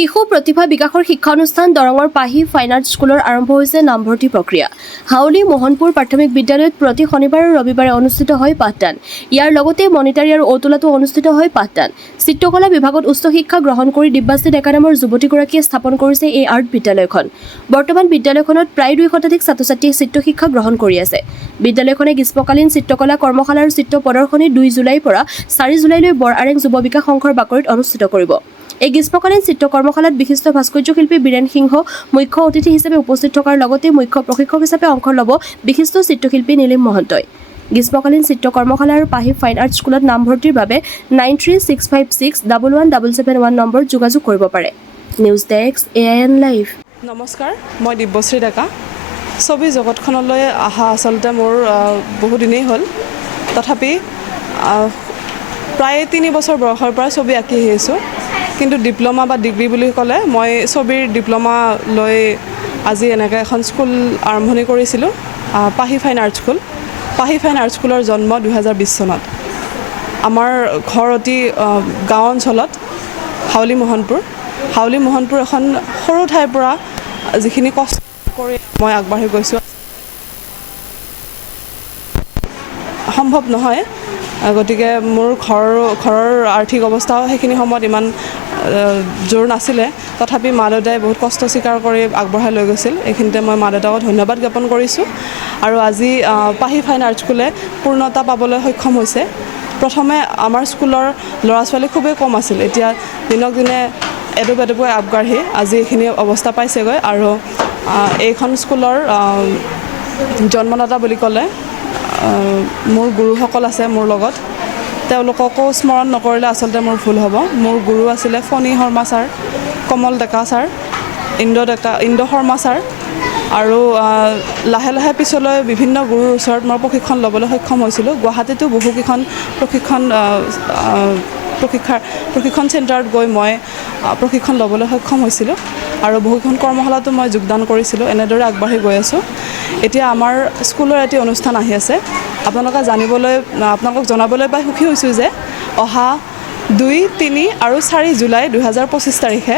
শিশু প্ৰতিভা বিকাশৰ শিক্ষানুষ্ঠান দৰঙৰ পাহি ফাইন আৰ্ট স্কুলৰ আৰম্ভ হৈছে নামভৰ্তি প্ৰক্ৰিয়া। হাউলি মোহনপুৰ প্ৰাথমিক বিদ্যালয়ত প্ৰতি শনিবাৰ আৰু ৰবিবাৰে অনুষ্ঠিত হয় পাঠদান। ইয়াৰ লগতে মনিটাৰী আৰু ঔতলাতো অনুষ্ঠিত হয় পাঠদান। চিত্ৰকলা বিভাগত উচ্চ শিক্ষা গ্ৰহণ কৰি দিব্যাশ্ৰী ডেকা নামৰ যুৱতীগৰাকীয়ে স্থাপন কৰিছে এই আৰ্ট বিদ্যালয়খন। বৰ্তমান বিদ্যালয়খনত প্ৰায় 2 শতাধিক ছাত্ৰ ছাত্ৰীয়ে চিত্ৰ শিক্ষা গ্ৰহণ কৰি আছে। বিদ্যালয়খনে গ্ৰীষ্মকালীন চিত্ৰকলা কৰ্মশালাৰ চিত্ৰ প্ৰদৰ্শনী 2 জুলাইৰ পৰা 4 জুলাইলৈ বৰআৰেং যুৱ বিকাশ সংঘৰ বাকৰিত অনুষ্ঠিত কৰিব। এই গ্ৰীষ্মকালীন চিত্ৰ কৰ্মশালাত বিশিষ্ট ভাস্কৰ্যশিল্পী বীৰেন সিংহ মুখ্য অতিথি হিচাপে উপস্থিত থকাৰ লগতে মুখ্য প্ৰশিক্ষক হিচাপে অংশ ল'ব বিশিষ্ট চিত্ৰশিল্পী নীলিম মহন্তই। গ্ৰীষ্মকালীন চিত্ৰ কৰ্মশালা আৰু পাহি ফাইন আৰ্ট স্কুলত নামভৰ্তিৰ বাবে 9365611771 নম্বৰত যোগাযোগ কৰিব পাৰে। News desk AIN live. নমস্কাৰ, মই দিব্যশ্ৰী ডেকা। ছবি জগতখনলৈ অহা আচলতে মোৰ বহুদিনেই হ'ল। তথাপি প্ৰায় 3 বছৰ বয়সৰ পৰা ছবি আঁকি আহিছোঁ। কিন্তু ডিপ্ল'মা বা ডিগ্ৰী বুলি ক'লে মই ছবিৰ ডিপ্ল'মা লৈ আজি এনেকৈ এখন স্কুল আৰম্ভণি কৰিছিলোঁ, পাহি ফাইন আৰ্ট স্কুল। পাহি ফাইন আৰ্ট স্কুলৰ জন্ম 2020 চনত। আমাৰ ঘৰ অতি গাঁও অঞ্চলত হাউলি মোহনপুৰ এখন সৰু ঠাইৰ পৰা যিখিনি কষ্ট কৰি মই আগবাঢ়ি গৈছোঁ সম্ভৱ নহয়। গতিকে মোৰ ঘৰৰ আৰ্থিক অৱস্থাও সেইখিনি সময়ত ইমান জোৰ নাছিলে। তথাপি মা দেউতাই বহুত কষ্ট স্বীকাৰ কৰি আগবঢ়াই লৈ গৈছিল। এইখিনিতে মই মা দেউতাকক ধন্যবাদ জ্ঞাপন কৰিছোঁ। আৰু আজি পাহি ফাইন আৰ্ট স্কুলে পূৰ্ণতা পাবলৈ সক্ষম হৈছে। প্ৰথমে আমাৰ স্কুলৰ ল'ৰা ছোৱালী খুবেই কম আছিল। এতিয়া দিনক দিনে এডুপকৈ আগবাঢ়ি আজি এইখিনি অৱস্থা পাইছেগৈ। আৰু এইখন স্কুলৰ জন্মদাতা বুলি ক'লে মোৰ গুৰুসকল আছে মোৰ লগত। তেওঁলোককো স্মৰণ নকৰিলে আচলতে মোৰ ভুল হ'ব। মোৰ গুৰু আছিলে ফণী শৰ্মা ছাৰ, কমল ডেকা ছাৰ, ইন্দ্ৰ শৰ্মা ছাৰ। আৰু লাহে লাহে পিছলৈ বিভিন্ন গুৰুৰ ওচৰত মই প্ৰশিক্ষণ ল'বলৈ সক্ষম হৈছিলোঁ। গুৱাহাটীতো বহুকেইখন প্ৰশিক্ষণ চেণ্টাৰত গৈ মই প্ৰশিক্ষণ ল'বলৈ সক্ষম হৈছিলোঁ। আৰু বহুকেইখন কৰ্মশালাতো মই যোগদান কৰিছিলোঁ। এনেদৰে আগবাঢ়ি গৈ আছোঁ। এতিয়া আমাৰ স্কুলৰ এটি অনুষ্ঠান আহি আছে। আপোনালোকক জনাবলৈ পাই সুখী হৈছোঁ যে অহা 2, 3 আৰু 4 জুলাই 2025 তাৰিখে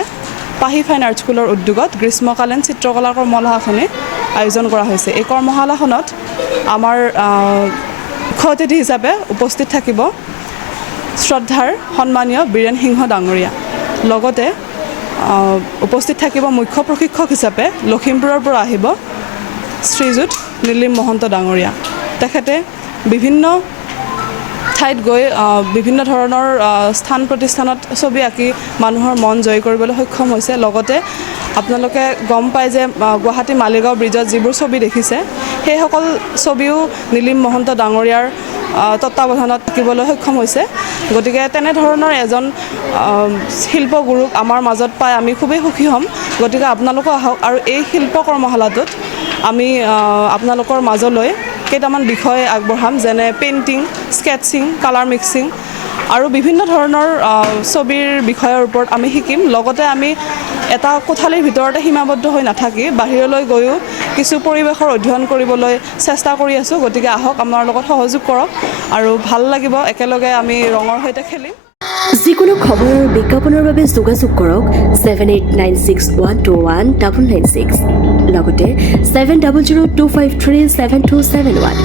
পাহি ফাইন আৰ্ট স্কুলৰ উদ্যোগত গ্ৰীষ্মকালীন চিত্ৰকলা কৰ্মশালাখনি আয়োজন কৰা হৈছে। এই কৰ্মশালাখনত আমাৰ মুখ্য অতিথি হিচাপে উপস্থিত থাকিব শ্ৰদ্ধাৰ সন্মানীয় বীৰেন সিংহ ডাঙৰীয়া। লগতে উপস্থিত থাকিব মুখ্য প্ৰশিক্ষক হিচাপে লখিমপুৰৰ পৰা আহিব শ্ৰীযুত নীলিম মহন্ত ডাঙৰীয়া। তেখেতে বিভিন্ন ঠাইত গৈ বিভিন্ন ধৰণৰ স্থান প্ৰতিষ্ঠানত ছবি আঁকি মানুহৰ মন জয় কৰিবলৈ সক্ষম হৈছে। লগতে আপোনালোকে গম পায় যে গুৱাহাটী মালিগাঁও ব্ৰিজত যিবোৰ ছবি দেখিছে সেইসকল ছবিও নীলিম মহন্ত ডাঙৰীয়াৰ তত্ত্বাৱধানত আঁকিবলৈ সক্ষম হৈছে। গতিকে তেনেধৰণৰ এজন শিল্পগুৰুক আমাৰ মাজত পাই আমি খুবেই সুখী হ'ম। গতিকে আপোনালোকো আহক আৰু এই শিল্প কৰ্মশালাটোত আমি আপোনালোকৰ মাজলৈ কেইটামান বিষয় আগবঢ়াম, যেনে পেইণ্টিং, স্কেটছিং, কালাৰ মিক্সিং আৰু বিভিন্ন ধৰণৰ ছবিৰ বিষয়ৰ ওপৰত আমি শিকিম। লগতে আমি এটা কোঠালিৰ ভিতৰতে সীমাবদ্ধ হৈ নাথাকি বাহিৰলৈ গৈও কিছু পৰিৱেশৰ অধ্যয়ন কৰিবলৈ চেষ্টা কৰি আছোঁ। গতিকে আহক, আমাৰ লগত সহযোগ কৰক আৰু ভাল লাগিব। একেলগে আমি ৰঙৰ সৈতে খেলিম। যিকোনো খবৰ আৰু বিজ্ঞাপনৰ বাবে যোগাযোগ কৰক 7896121996 লগতে 7002537271।